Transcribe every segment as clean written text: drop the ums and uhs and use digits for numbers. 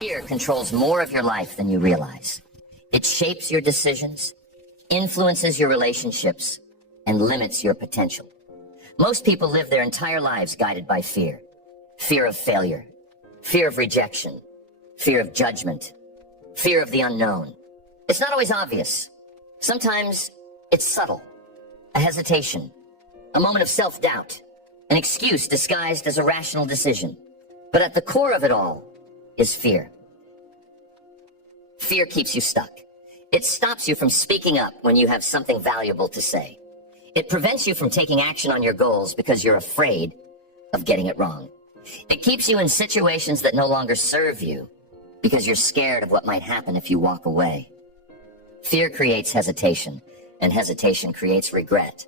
Fear controls more of your life than you realize. It shapes your decisions, influences your relationships, and limits your potential. Most people live their entire lives guided by fear. Fear of failure, fear of rejection, fear of judgment, fear of the unknown. It's not always obvious. Sometimes it's subtle. A hesitation, a moment of self-doubt, an excuse disguised as a rational decision. But at the core of it all is fear. Fear keeps you stuck. It stops you from speaking up when you have something valuable to say. It prevents you from taking action on your goals because you're afraid of getting it wrong. It keeps you in situations that no longer serve you because you're scared of what might happen if you walk away. Fear creates hesitation, and hesitation creates regret.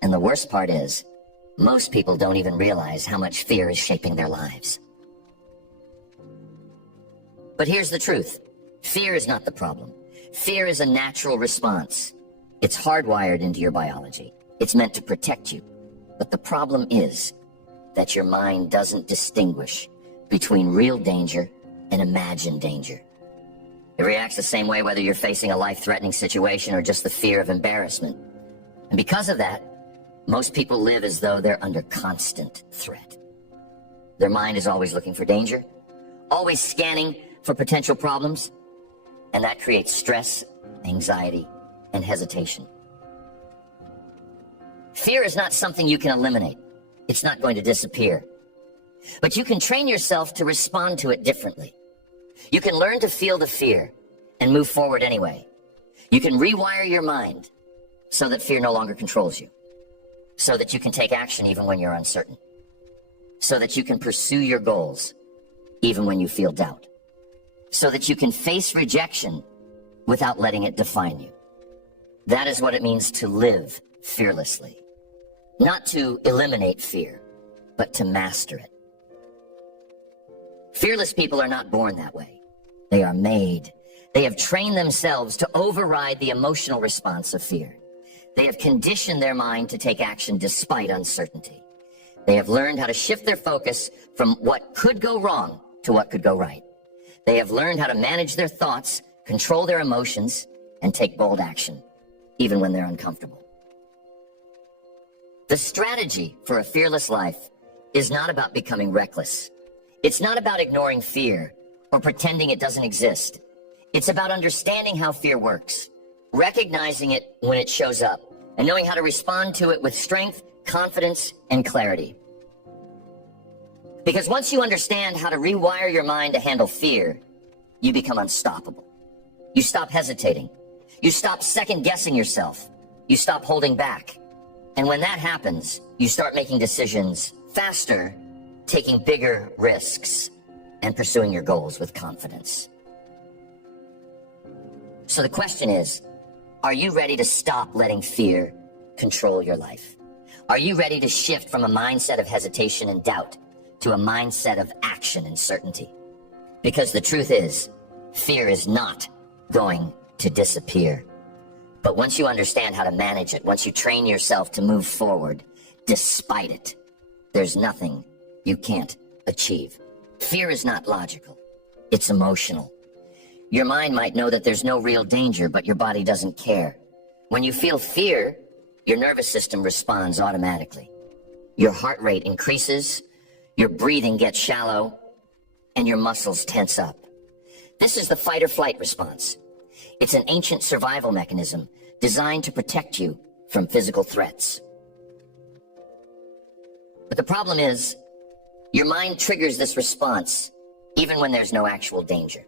And the worst part is, most people don't even realize how much fear is shaping their lives. But here's the truth. Fear is not the problem. Fear is a natural response. It's hardwired into your biology. It's meant to protect you. But the problem is that your mind doesn't distinguish between real danger and imagined danger. It reacts the same way whether you're facing a life-threatening situation or just the fear of embarrassment. And because of that, most people live as though they're under constant threat. Their mind is always looking for danger, always scanning for potential problems, and that creates stress, anxiety, and hesitation. Fear is not something you can eliminate. It's not going to disappear. But you can train yourself to respond to it differently. You can learn to feel the fear and move forward anyway. You can rewire your mind so that fear no longer controls you, so that you can take action even when you're uncertain, so that you can pursue your goals even when you feel doubt, so that you can face rejection without letting it define you. That is what it means to live fearlessly. Not to eliminate fear, but to master it. Fearless people are not born that way. They are made. They have trained themselves to override the emotional response of fear. They have conditioned their mind to take action despite uncertainty. They have learned how to shift their focus from what could go wrong to what could go right. They have learned how to manage their thoughts, control their emotions, and take bold action, even when they're uncomfortable. The strategy for a fearless life is not about becoming reckless. It's not about ignoring fear or pretending it doesn't exist. It's about understanding how fear works, recognizing it when it shows up, and knowing how to respond to it with strength, confidence, and clarity. Because once you understand how to rewire your mind to handle fear, you become unstoppable. You stop hesitating. You stop second-guessing yourself. You stop holding back. And when that happens, you start making decisions faster, taking bigger risks, and pursuing your goals with confidence. So the question is, are you ready to stop letting fear control your life? Are you ready to shift from a mindset of hesitation and doubt to a mindset of action and certainty? Because the truth is, fear is not going to disappear. But once you understand how to manage it, once you train yourself to move forward despite it, there's nothing you can't achieve. Fear is not logical. It's emotional. Your mind might know that there's no real danger, but your body doesn't care. When you feel fear, your nervous system responds automatically. Your heart rate increases, your breathing gets shallow, and your muscles tense up. This is the fight or flight response. It's an ancient survival mechanism designed to protect you from physical threats. But the problem is, your mind triggers this response even when there's no actual danger.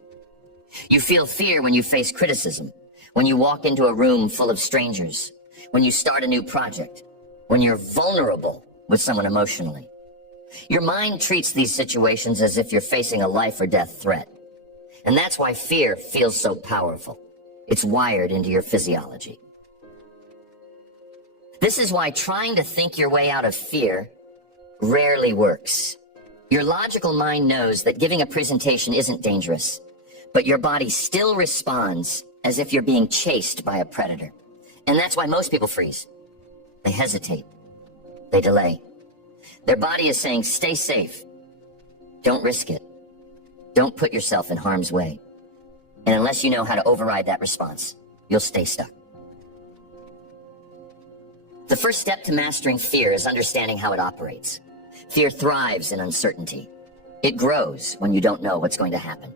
You feel fear when you face criticism, when you walk into a room full of strangers, when you start a new project, when you're vulnerable with someone emotionally. Your mind treats these situations as if you're facing a life or death threat. And that's why fear feels so powerful. It's wired into your physiology. This is why trying to think your way out of fear rarely works. Your logical mind knows that giving a presentation isn't dangerous, but your body still responds as if you're being chased by a predator. And that's why most people freeze. They hesitate. They delay. Their body is saying, stay safe. Don't risk it. don't put yourself in harm's way. And unless you know how to override that response, you'll stay stuck. The first step to mastering fear is understanding how it operates. Fear thrives in uncertainty. It grows when you don't know what's going to happen.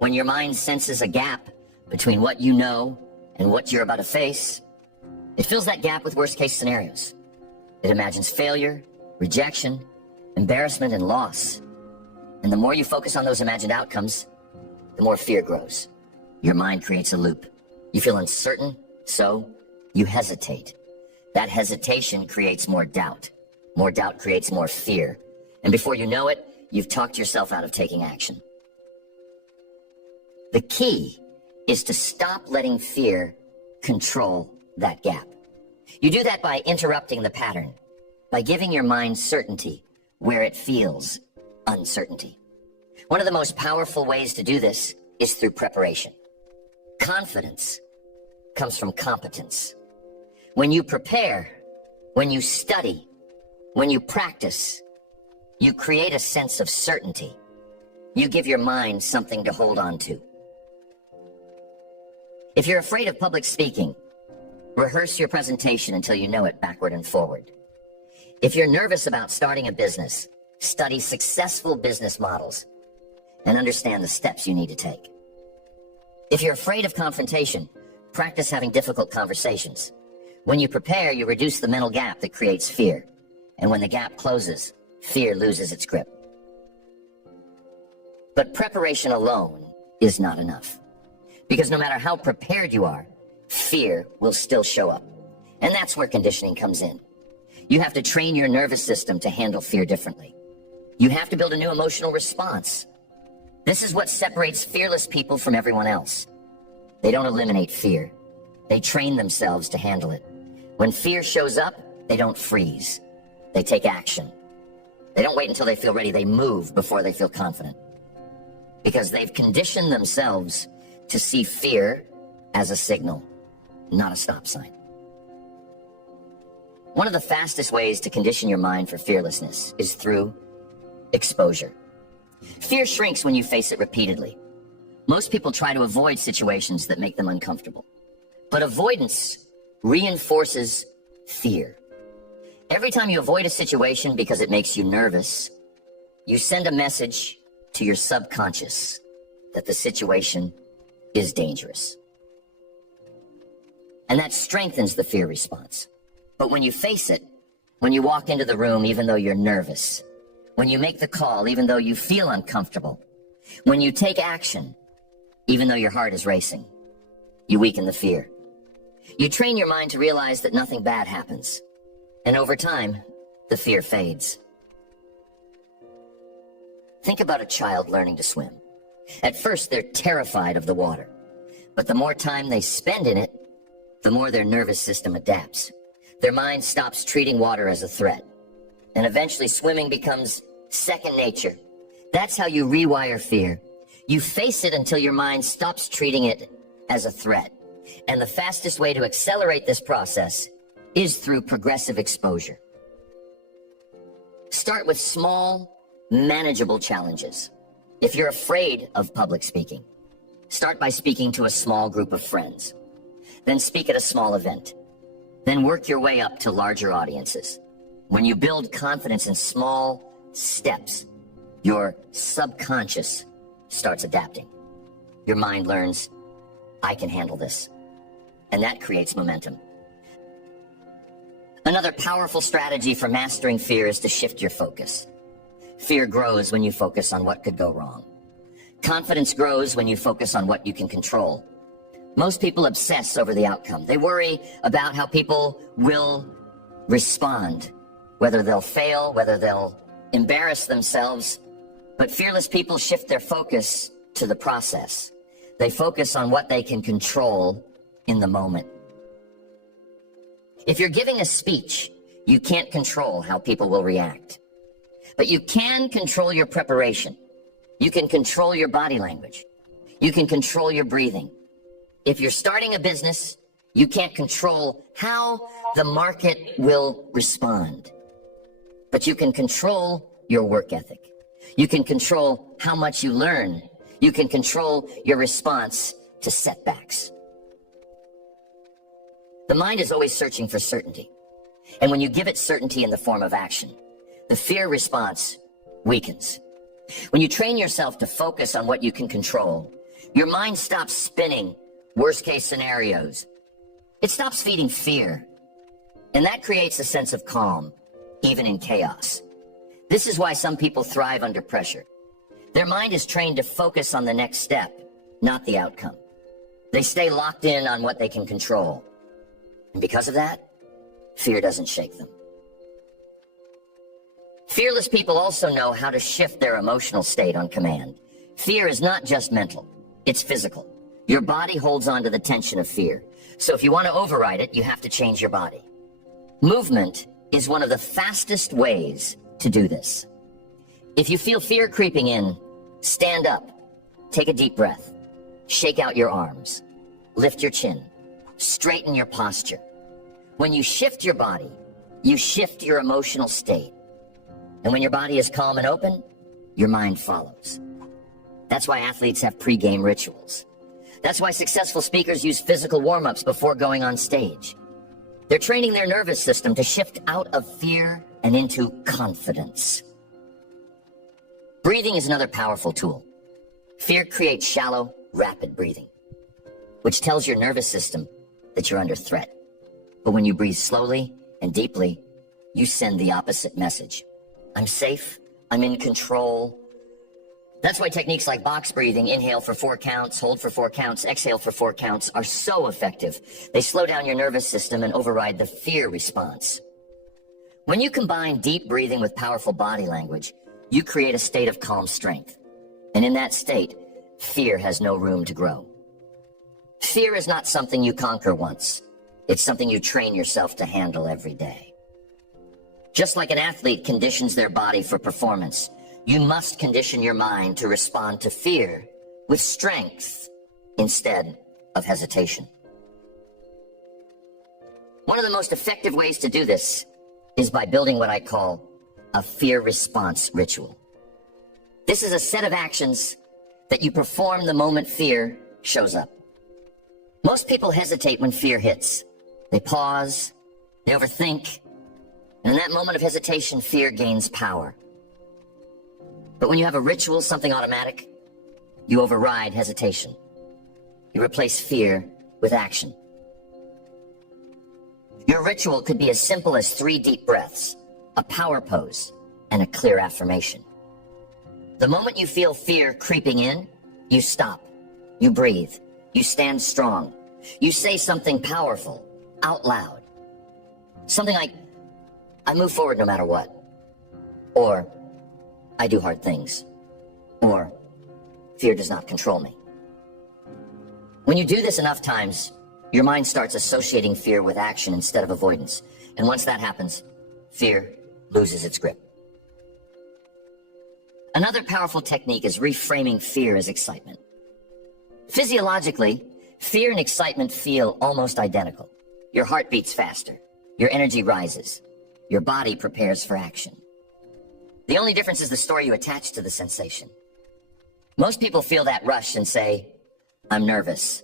When your mind senses a gap between what you know and what you're about to face, it fills that gap with worst-case scenarios. It imagines failure, rejection, embarrassment, and loss. And the more you focus on those imagined outcomes, the more fear grows. Your mind creates a loop. You feel uncertain, so you hesitate. That hesitation creates more doubt. More doubt creates more fear. And before you know it, you've talked yourself out of taking action. The key is to stop letting fear control that gap. You do that by interrupting the pattern, by giving your mind certainty where it feels uncertainty. One of the most powerful ways to do this is through preparation. Confidence comes from competence. When you prepare, when you study, when you practice, you create a sense of certainty. You give your mind something to hold on to. If you're afraid of public speaking, rehearse your presentation until you know it backward and forward. If you're nervous about starting a business, study successful business models and understand the steps you need to take. If you're afraid of confrontation, practice having difficult conversations. When you prepare, you reduce the mental gap that creates fear. And when the gap closes, fear loses its grip. But preparation alone is not enough. Because no matter how prepared you are, fear will still show up. And that's where conditioning comes in. You have to train your nervous system to handle fear differently. You have to build a new emotional response. This is what separates fearless people from everyone else. They don't eliminate fear. They train themselves to handle it. When fear shows up, they don't freeze. They take action. They don't wait until they feel ready. They move before they feel confident. Because they've conditioned themselves to see fear as a signal, not a stop sign. One of the fastest ways to condition your mind for fearlessness is through exposure. Fear shrinks when you face it repeatedly. Most people try to avoid situations that make them uncomfortable. But avoidance reinforces fear. Every time you avoid a situation because it makes you nervous, you send a message to your subconscious that the situation is dangerous. And that strengthens the fear response. But when you face it, when you walk into the room even though you're nervous, when you make the call even though you feel uncomfortable, when you take action even though your heart is racing, you weaken the fear. You train your mind to realize that nothing bad happens. And over time, the fear fades. Think about a child learning to swim. At first, they're terrified of the water. But the more time they spend in it, the more their nervous system adapts. Their mind stops treating water as a threat. And eventually, swimming becomes second nature. That's how you rewire fear. You face it until your mind stops treating it as a threat. And the fastest way to accelerate this process is through progressive exposure. Start with small, manageable challenges. If you're afraid of public speaking, start by speaking to a small group of friends. Then speak at a small event. Then work your way up to larger audiences. When you build confidence in small steps, your subconscious starts adapting. Your mind learns, I can handle this. And that creates momentum. Another powerful strategy for mastering fear is to shift your focus. Fear grows when you focus on what could go wrong. Confidence grows when you focus on what you can control. Most people obsess over the outcome. They worry about how people will respond, whether they'll fail, whether they'll embarrass themselves. But fearless people shift their focus to the process. They focus on what they can control in the moment. If you're giving a speech, you can't control how people will react. But you can control your preparation. You can control your body language. You can control your breathing. If you're starting a business, you can't control how the market will respond. But you can control your work ethic. You can control how much you learn You can control your response to setbacks. The mind is always searching for certainty. And when you give it certainty in the form of action, the fear response weakens. When you train yourself to focus on what you can control, your mind stops spinning worst-case scenarios. It stops feeding fear. And that creates a sense of calm, even in chaos. This is why some people thrive under pressure. Their mind is trained to focus on the next step, not the outcome. They stay locked in on what they can control. And because of that, fear doesn't shake them. Fearless people also know how to shift their emotional state on command. Fear is not just mental, it's physical. Your body holds on to the tension of fear. So if you want to override it, you have to change your body. Movement is one of the fastest ways to do this. If you feel fear creeping in, stand up, take a deep breath, shake out your arms, lift your chin, straighten your posture. When you shift your body, you shift your emotional state. And when your body is calm and open, your mind follows. That's why athletes have pre-game rituals. That's why successful speakers use physical warm-ups before going on stage. They're training their nervous system to shift out of fear and into confidence. Breathing is another powerful tool. Fear creates shallow, rapid breathing, which tells your nervous system that you're under threat. But when you breathe slowly and deeply, you send the opposite message. I'm safe, I'm in control. That's why techniques like box breathing, inhale for 4 counts, hold for 4 counts, exhale for 4 counts, are so effective. They slow down your nervous system and override the fear response. When you combine deep breathing with powerful body language, you create a state of calm strength. And in that state, fear has no room to grow. Fear is not something you conquer once. It's something you train yourself to handle every day. Just like an athlete conditions their body for performance, you must condition your mind to respond to fear with strength instead of hesitation. One of the most effective ways to do this is by building what I call a fear response ritual. This is a set of actions that you perform the moment fear shows up. Most people hesitate when fear hits. They pause, they overthink, and in that moment of hesitation, fear gains power. But when you have a ritual, something automatic, you override hesitation. You replace fear with action. Your ritual could be as simple as 3 deep breaths, a power pose, and a clear affirmation. The moment you feel fear creeping in, you stop, you breathe, you stand strong, you say something powerful, out loud. Something like, I move forward no matter what. Or, I do hard things. Or, fear does not control me. When you do this enough times, your mind starts associating fear with action instead of avoidance. And once that happens, fear loses its grip. Another powerful technique is reframing fear as excitement. Physiologically, fear and excitement feel almost identical. Your heart beats faster, your energy rises, your body prepares for action. The only difference is the story you attach to the sensation. Most people feel that rush and say, I'm nervous.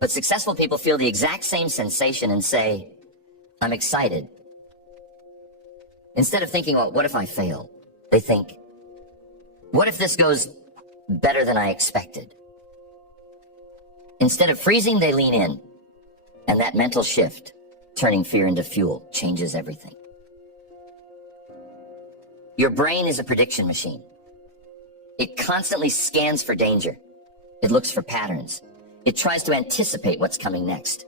But successful people feel the exact same sensation and say, I'm excited. Instead of thinking, well, what if I fail? They think, what if this goes better than I expected? Instead of freezing, they lean in. And that mental shift, turning fear into fuel, changes everything. Your brain is a prediction machine. It constantly scans for danger. It looks for patterns. It tries to anticipate what's coming next.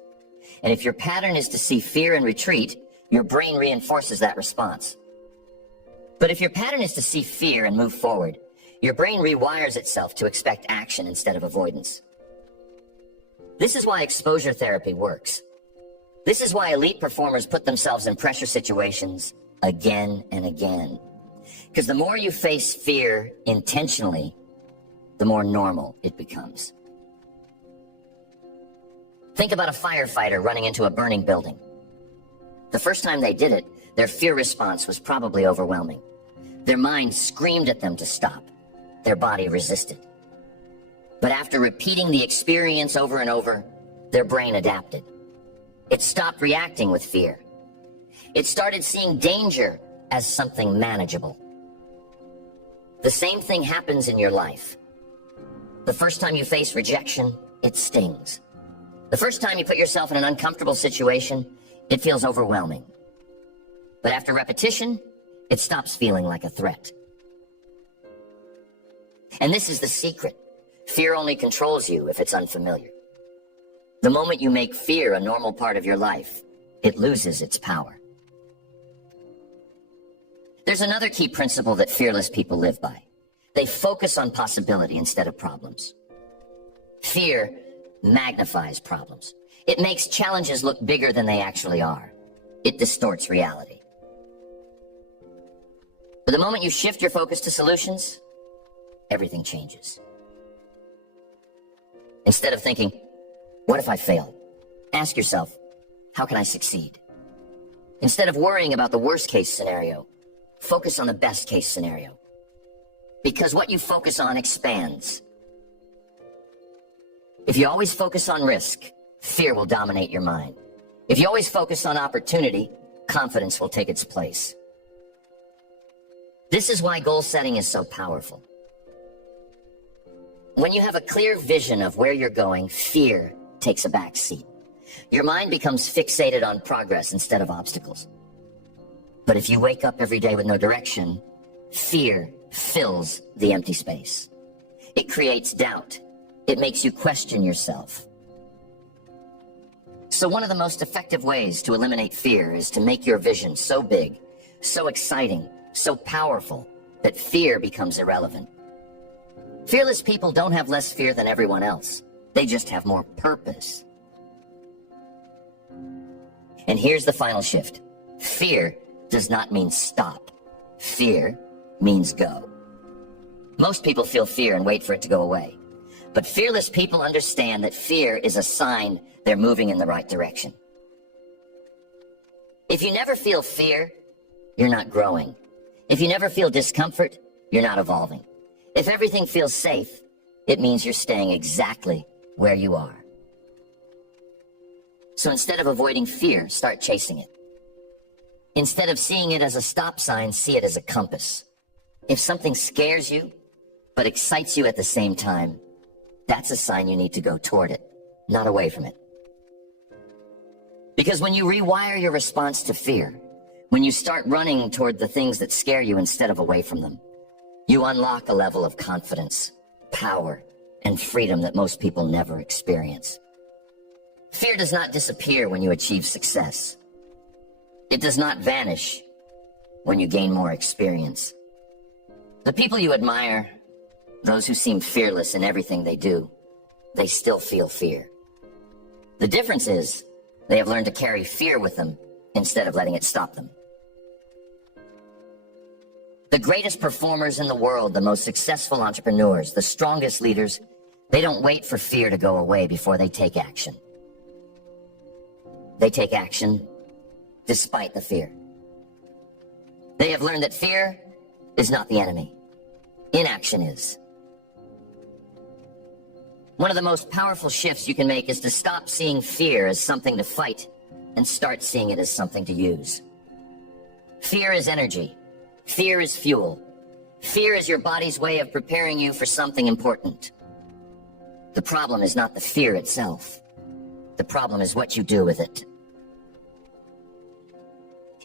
And if your pattern is to see fear and retreat, your brain reinforces that response. But if your pattern is to see fear and move forward, your brain rewires itself to expect action instead of avoidance. This is why exposure therapy works. This is why elite performers put themselves in pressure situations again and again. Because the more you face fear intentionally, the more normal it becomes. Think about a firefighter running into a burning building. The first time they did it, their fear response was probably overwhelming. Their mind screamed at them to stop. Their body resisted. But after repeating the experience over and over, their brain adapted. It stopped reacting with fear. It started seeing danger as something manageable. The same thing happens in your life. The first time you face rejection, it stings. The first time you put yourself in an uncomfortable situation, it feels overwhelming. But after repetition, it stops feeling like a threat. And this is the secret. Fear only controls you if it's unfamiliar. The moment you make fear a normal part of your life, it loses its power. There's another key principle that fearless people live by. They focus on possibility instead of problems. Fear magnifies problems. It makes challenges look bigger than they actually are. It distorts reality. But the moment you shift your focus to solutions, everything changes. Instead of thinking, what if I fail? Ask yourself, how can I succeed? Instead of worrying about the worst case scenario, focus on the best case scenario. Because what you focus on expands. If you always focus on risk, fear will dominate your mind. If you always focus on opportunity, confidence will take its place. This is why goal setting is so powerful. When you have a clear vision of where you're going, fear takes a back seat. Your mind becomes fixated on progress instead of obstacles. But if you wake up every day with no direction, fear fills the empty space. It creates doubt. It makes you question yourself. So one of the most effective ways to eliminate fear is to make your vision so big, so exciting, so powerful that fear becomes irrelevant. Fearless people don't have less fear than everyone else. They just have more purpose. And here's the final shift. Fear does not mean stop. Fear means go. Most people feel fear and wait for it to go away. But fearless people understand that fear is a sign they're moving in the right direction. If you never feel fear, you're not growing. If you never feel discomfort, you're not evolving. If everything feels safe, it means you're staying exactly where you are. So instead of avoiding fear, start chasing it. Instead of seeing it as a stop sign, see it as a compass. If something scares you, but excites you at the same time, that's a sign you need to go toward it, not away from it. Because when you rewire your response to fear, when you start running toward the things that scare you instead of away from them, you unlock a level of confidence, power, and freedom that most people never experience. Fear does not disappear when you achieve success. It does not vanish when you gain more experience. The people you admire, those who seem fearless in everything they do, they still feel fear. The difference is they have learned to carry fear with them instead of letting it stop them. The greatest performers in the world, the most successful entrepreneurs, the strongest leaders, they don't wait for fear to go away before they take action. They take action despite the fear. They have learned that fear is not the enemy. Inaction is. One of the most powerful shifts you can make is to stop seeing fear as something to fight and start seeing it as something to use. Fear is energy. Fear is fuel. Fear is your body's way of preparing you for something important. The problem is not the fear itself. The problem is what you do with it.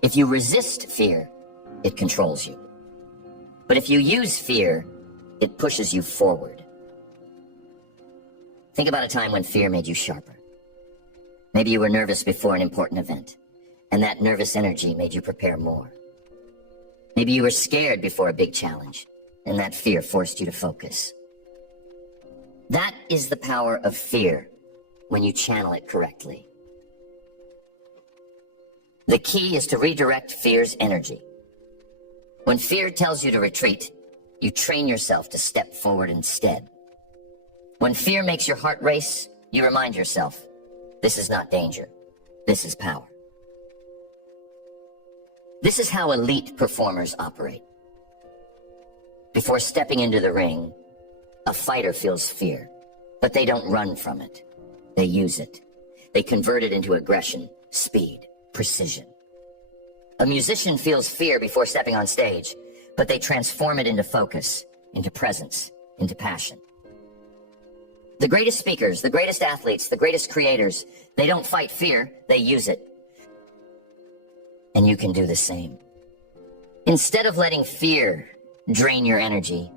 If you resist fear, it controls you. But if you use fear, it pushes you forward. Think about a time when fear made you sharper. Maybe you were nervous before an important event, and that nervous energy made you prepare more. Maybe you were scared before a big challenge, and that fear forced you to focus. That is the power of fear when you channel it correctly. The key is to redirect fear's energy. When fear tells you to retreat, you train yourself to step forward instead. When fear makes your heart race, you remind yourself, this is not danger, this is power. This is how elite performers operate. Before stepping into the ring, a fighter feels fear. But they don't run from it. They use it. They convert it into aggression, speed, precision. A musician feels fear before stepping on stage, but they transform it into focus, into presence, into passion. The greatest speakers, the greatest athletes, the greatest creators, they don't fight fear, they use it. And you can do the same. Instead of letting fear drain your energy,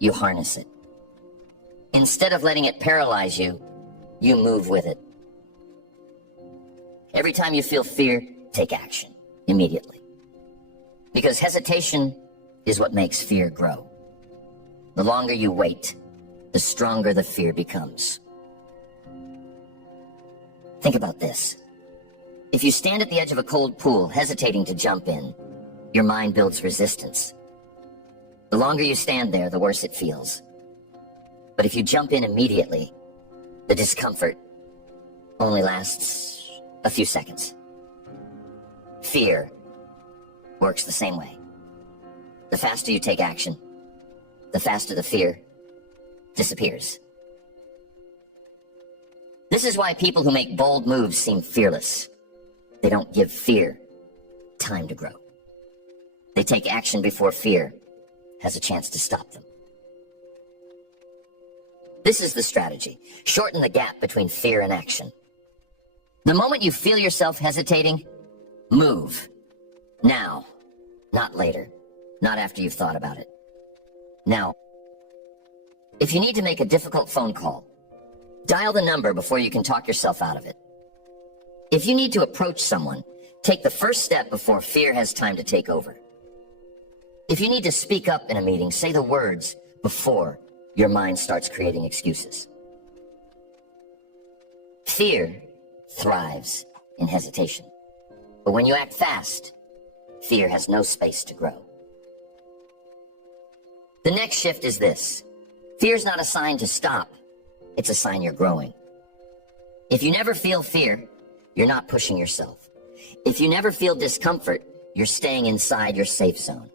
you harness it. Instead of letting it paralyze you, you move with it. Every time you feel fear, take action immediately. Because hesitation is what makes fear grow. The longer you wait, the stronger the fear becomes. Think about this. If you stand at the edge of a cold pool, hesitating to jump in, your mind builds resistance. The longer you stand there, the worse it feels. But if you jump in immediately, the discomfort only lasts a few seconds. Fear works the same way. The faster you take action, the faster the fear disappears. This is why people who make bold moves seem fearless. They don't give fear time to grow. They take action before fear has a chance to stop them. This is the strategy. Shorten the gap between fear and action. The moment you feel yourself hesitating, move. Now, not later, not after you've thought about it. Now, if you need to make a difficult phone call, dial the number before you can talk yourself out of it. If you need to approach someone, take the first step before fear has time to take over. If you need to speak up in a meeting, say the words before your mind starts creating excuses. Fear thrives in hesitation. But when you act fast, fear has no space to grow. The next shift is this. Fear's not a sign to stop. It's a sign you're growing. If you never feel fear, you're not pushing yourself. If you never feel discomfort, you're staying inside your safe zone.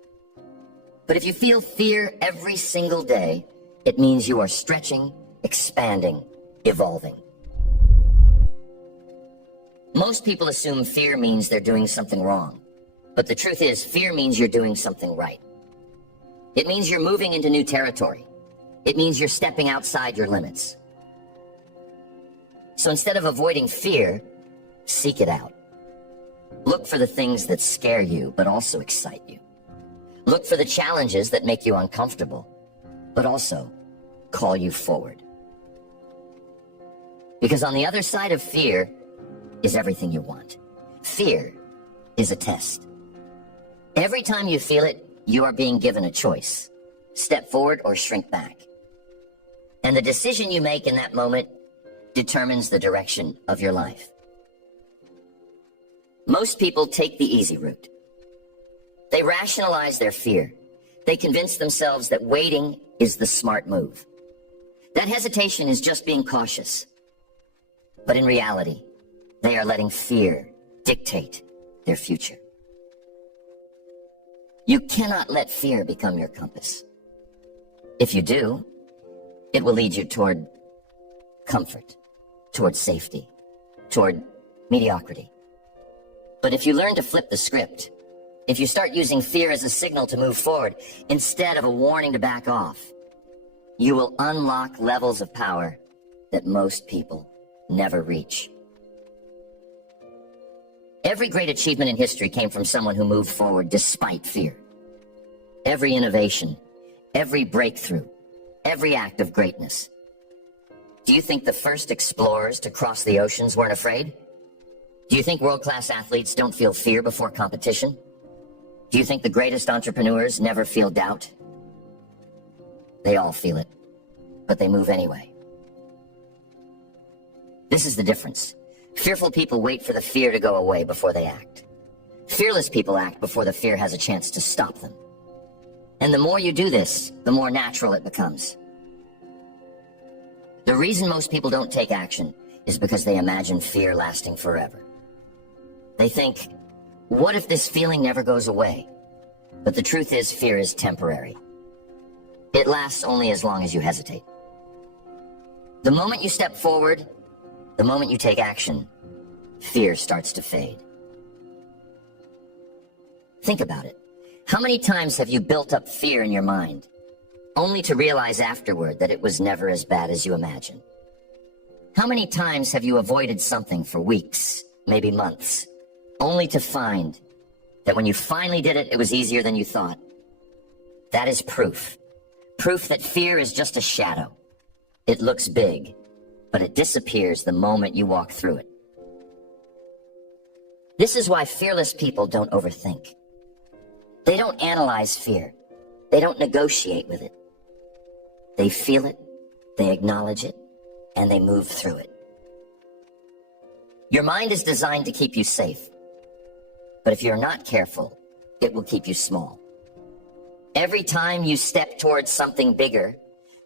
But if you feel fear every single day, it means you are stretching, expanding, evolving. Most people assume fear means they're doing something wrong. But the truth is, fear means you're doing something right. It means you're moving into new territory. It means you're stepping outside your limits. So instead of avoiding fear, seek it out. Look for the things that scare you, but also excite you. Look for the challenges that make you uncomfortable, but also call you forward. Because on the other side of fear is everything you want. Fear is a test. Every time you feel it, you are being given a choice. Step forward or shrink back. And the decision you make in that moment determines the direction of your life. Most people take the easy route. They rationalize their fear. They convince themselves that waiting is the smart move. That hesitation is just being cautious. But in reality, they are letting fear dictate their future. You cannot let fear become your compass. If you do, it will lead you toward comfort, toward safety, toward mediocrity. But if you learn to flip the script, if you start using fear as a signal to move forward instead of a warning to back off, you will unlock levels of power that most people never reach. Every great achievement in history came from someone who moved forward despite fear. Every innovation, every breakthrough, every act of greatness. Do you think the first explorers to cross the oceans weren't afraid? Do you think world-class athletes don't feel fear before competition? Do you think the greatest entrepreneurs never feel doubt? They all feel it, but they move anyway. This is the difference. Fearful people wait for the fear to go away before they act. Fearless people act before the fear has a chance to stop them. And the more you do this, the more natural it becomes. The reason most people don't take action is because they imagine fear lasting forever. They think, what if this feeling never goes away? But the truth is, fear is temporary. It lasts only as long as you hesitate. The moment you step forward, the moment you take action, fear starts to fade. Think about it. How many times have you built up fear in your mind, only to realize afterward that it was never as bad as you imagined? How many times have you avoided something for weeks, maybe months, only to find that when you finally did it, it was easier than you thought? That is proof. Proof that fear is just a shadow. It looks big, but it disappears the moment you walk through it. This is why fearless people don't overthink. They don't analyze fear. They don't negotiate with it. They feel it, they acknowledge it, and they move through it. Your mind is designed to keep you safe. But if you're not careful, it will keep you small. Every time you step towards something bigger,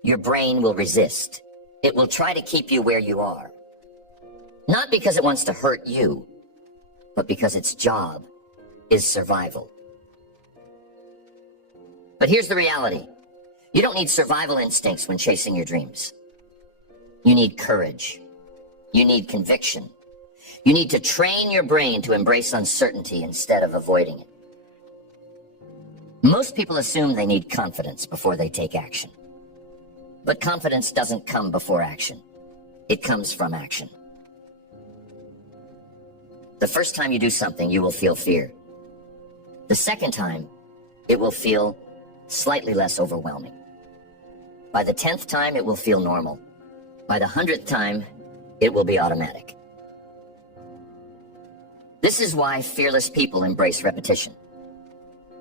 your brain will resist. It will try to keep you where you are. Not because it wants to hurt you, but because its job is survival. But here's the reality. You don't need survival instincts when chasing your dreams. You need courage. You need conviction. You need to train your brain to embrace uncertainty instead of avoiding it. Most people assume they need confidence before they take action. But confidence doesn't come before action. It comes from action. The first time you do something, you will feel fear. The second time, it will feel slightly less overwhelming. By the 10th time, it will feel normal. By the 100th time, it will be automatic. This is why fearless people embrace repetition.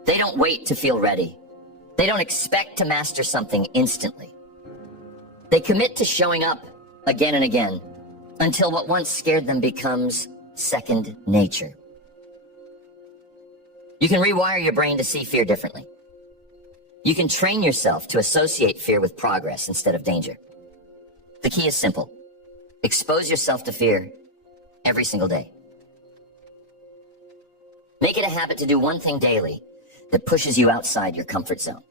They don't wait to feel ready. They don't expect to master something instantly. They commit to showing up again and again until what once scared them becomes second nature. You can rewire your brain to see fear differently. You can train yourself to associate fear with progress instead of danger. The key is simple. Expose yourself to fear every single day. Make it a habit to do one thing daily that pushes you outside your comfort zone.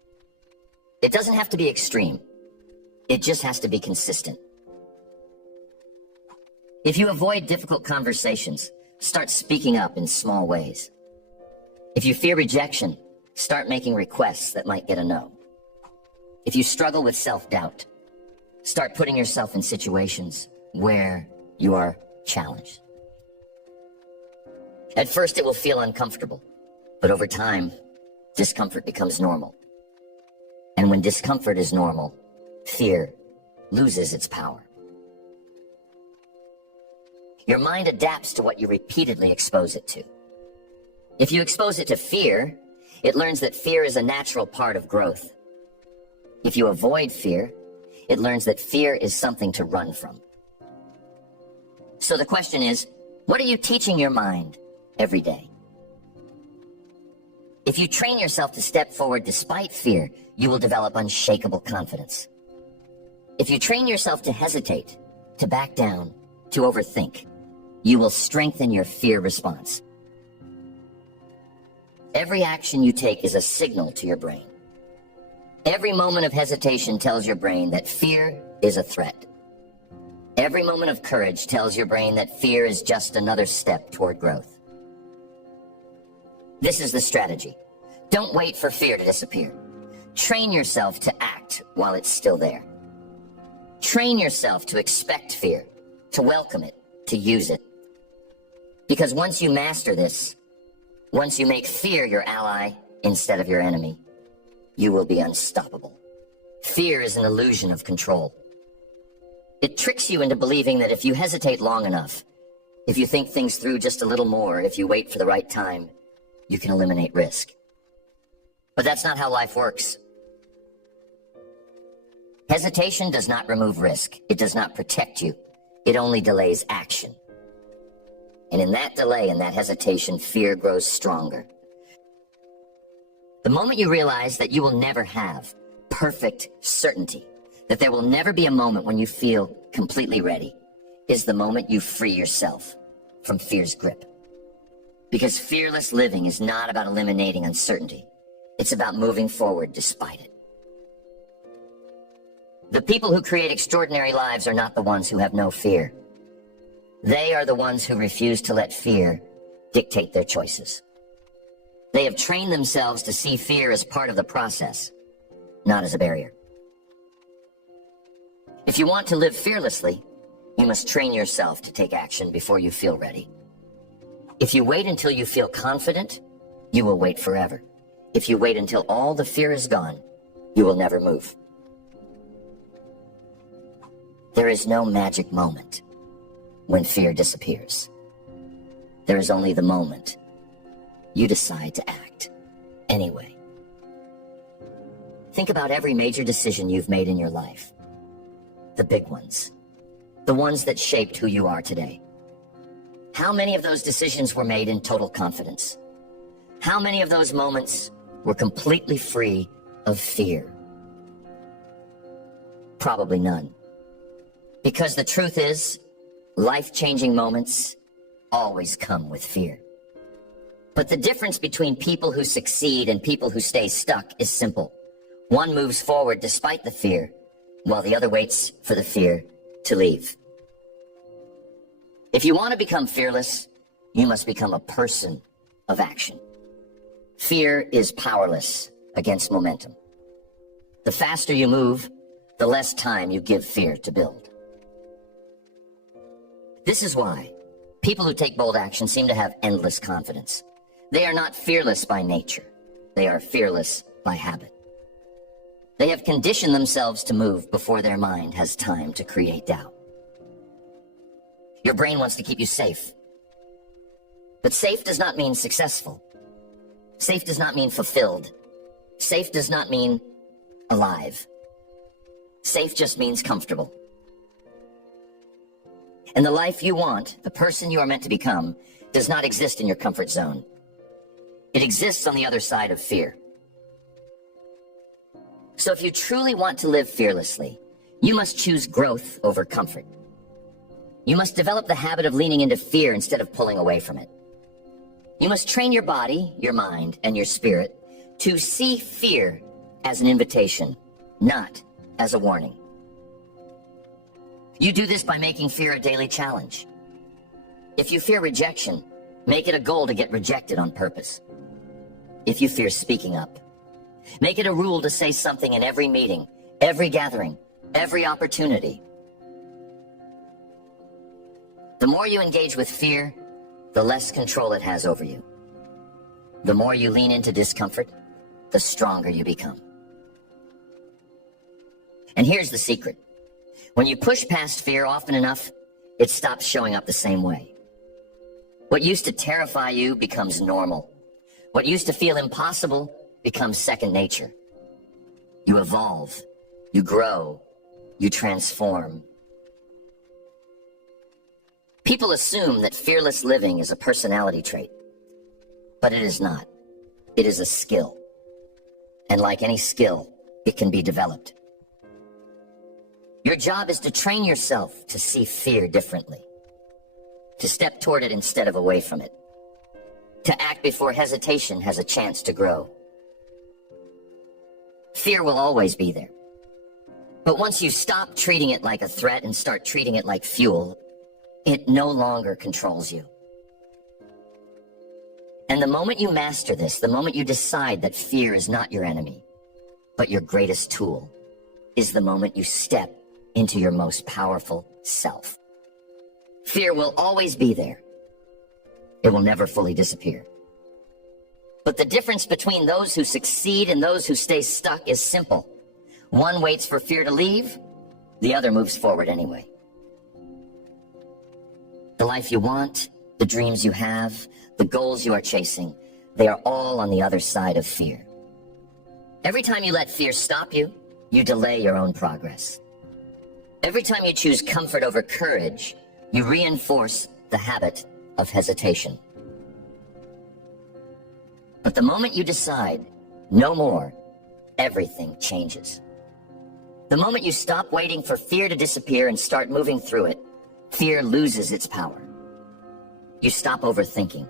It doesn't have to be extreme. It just has to be consistent. If you avoid difficult conversations, start speaking up in small ways. If you fear rejection, start making requests that might get a no. If you struggle with self-doubt, start putting yourself in situations where you are challenged. At first, it will feel uncomfortable, but over time, discomfort becomes normal. And when discomfort is normal, fear loses its power. Your mind adapts to what you repeatedly expose it to. If you expose it to fear, it learns that fear is a natural part of growth. If you avoid fear, it learns that fear is something to run from. So the question is, what are you teaching your mind every day? If you train yourself to step forward despite fear, you will develop unshakable confidence. If you train yourself to hesitate, to back down, to overthink, you will strengthen your fear response. Every action you take is a signal to your brain. Every moment of hesitation tells your brain that fear is a threat. Every moment of courage tells your brain that fear is just another step toward growth. This is the strategy. Don't wait for fear to disappear. Train yourself to act while it's still there. Train yourself to expect fear, to welcome it, to use it. Because once you master this, once you make fear your ally instead of your enemy, you will be unstoppable. Fear is an illusion of control. It tricks you into believing that if you hesitate long enough, if you think things through just a little more, if you wait for the right time, you can eliminate risk. But that's not how life works. Hesitation does not remove risk. It does not protect you. It only delays action. And in that delay and that hesitation, fear grows stronger. The moment you realize that you will never have perfect certainty, that there will never be a moment when you feel completely ready, is the moment you free yourself from fear's grip. Because fearless living is not about eliminating uncertainty. It's about moving forward despite it. The people who create extraordinary lives are not the ones who have no fear. They are the ones who refuse to let fear dictate their choices. They have trained themselves to see fear as part of the process, not as a barrier. If you want to live fearlessly, you must train yourself to take action before you feel ready. If you wait until you feel confident, you will wait forever. If you wait until all the fear is gone, you will never move. There is no magic moment when fear disappears. There is only the moment you decide to act anyway. Think about every major decision you've made in your life. The big ones. The ones that shaped who you are today. How many of those decisions were made in total confidence? How many of those moments were completely free of fear? Probably none. Because the truth is, life-changing moments always come with fear. But the difference between people who succeed and people who stay stuck is simple. One moves forward despite the fear, while the other waits for the fear to leave. If you want to become fearless, you must become a person of action. Fear is powerless against momentum. The faster you move, the less time you give fear to build. This is why people who take bold action seem to have endless confidence. They are not fearless by nature. They are fearless by habit. They have conditioned themselves to move before their mind has time to create doubt. Your brain wants to keep you safe. But safe does not mean successful. Safe does not mean fulfilled. Safe does not mean alive. Safe just means comfortable. And the life you want, the person you are meant to become, does not exist in your comfort zone. It exists on the other side of fear. So if you truly want to live fearlessly, you must choose growth over comfort. You must develop the habit of leaning into fear instead of pulling away from it. You must train your body, your mind, and your spirit to see fear as an invitation, not as a warning. You do this by making fear a daily challenge. If you fear rejection, make it a goal to get rejected on purpose. If you fear speaking up, make it a rule to say something in every meeting, every gathering, every opportunity. The more you engage with fear, the less control it has over you. The more you lean into discomfort, the stronger you become. And here's the secret. When you push past fear often enough, it stops showing up the same way. What used to terrify you becomes normal. What used to feel impossible becomes second nature. You evolve, you grow, you transform. People assume that fearless living is a personality trait, but it is not. It is a skill. And like any skill, it can be developed. Your job is to train yourself to see fear differently, to step toward it instead of away from it, to act before hesitation has a chance to grow. Fear will always be there. But once you stop treating it like a threat and start treating it like fuel, it no longer controls you. And the moment you master this, the moment you decide that fear is not your enemy, but your greatest tool, is the moment you step into your most powerful self. Fear will always be there. It will never fully disappear. But the difference between those who succeed and those who stay stuck is simple. One waits for fear to leave, the other moves forward anyway. The life you want, the dreams you have, the goals you are chasing, they are all on the other side of fear. Every time you let fear stop you, you delay your own progress. Every time you choose comfort over courage, you reinforce the habit of hesitation. But the moment you decide, no more, everything changes. The moment you stop waiting for fear to disappear and start moving through it, fear loses its power. You stop overthinking.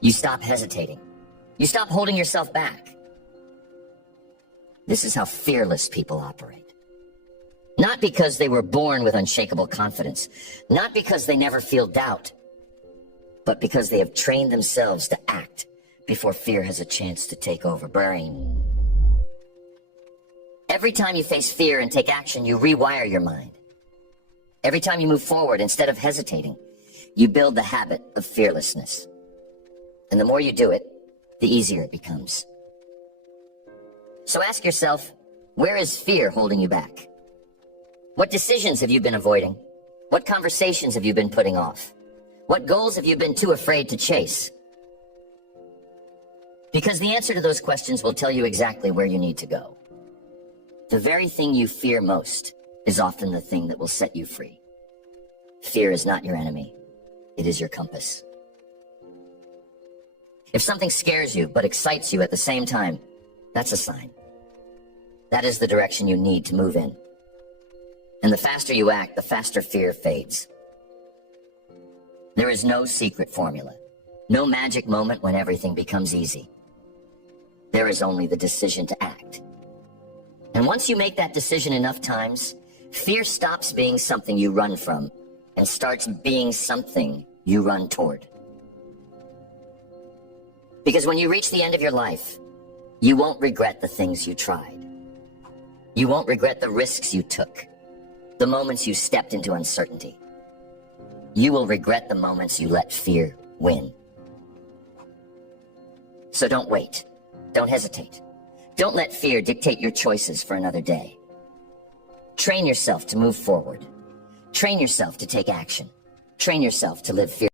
You stop hesitating. You stop holding yourself back. This is how fearless people operate. Not because they were born with unshakable confidence, not because they never feel doubt, but because they have trained themselves to act before fear has a chance to take over. Brain. Every time you face fear and take action, you rewire your mind. Every time you move forward, instead of hesitating, you build the habit of fearlessness. And the more you do it, the easier it becomes. So ask yourself, where is fear holding you back? What decisions have you been avoiding? What conversations have you been putting off? What goals have you been too afraid to chase? Because the answer to those questions will tell you exactly where you need to go. The very thing you fear most is often the thing that will set you free. Fear is not your enemy. It is your compass. If something scares you but excites you at the same time, that's a sign. That is the direction you need to move in. And the faster you act, the faster fear fades. There is no secret formula, no magic moment when everything becomes easy. There is only the decision to act. And once you make that decision enough times, fear stops being something you run from and starts being something you run toward. Because when you reach the end of your life, you won't regret the things you tried. You won't regret the risks you took, the moments you stepped into uncertainty. You will regret the moments you let fear win. So don't wait. Don't hesitate. Don't let fear dictate your choices for another day. Train yourself to move forward. Train yourself to take action. Train yourself to live fearlessly.